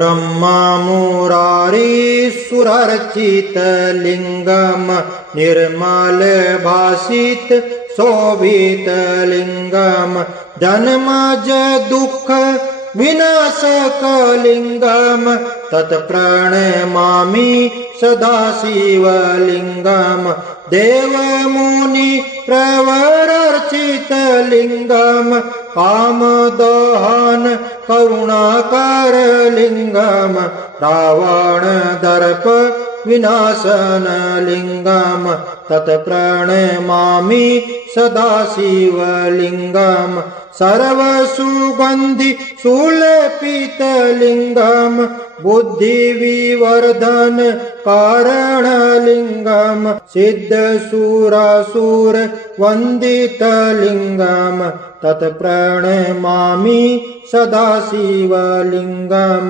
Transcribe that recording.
ब्रह्मा मुरारीसुरर्चितलिङ्गं निर्मल भासित शोभितलिङ्गं जन्मज दुःख विनाशकलिङ्गं तत्प्रणमामि सदा शिवलिङ्गं देवमुनि प्रवरर्चितलिङ्गं कामदहन करुणाकरलिङ्गं रावणदर्प विनाशनलिङ्गं तत्प्रणमामि सदा शिवलिङ्गं सर्वसुगन्धि सुलेपितलिङ्गं बुद्धिविवर्धन कारणलिङ्गं सिद्धसुरासुर वन्दितलिङ्गं तत्प्रणमामि सदा शिवलिङ्गं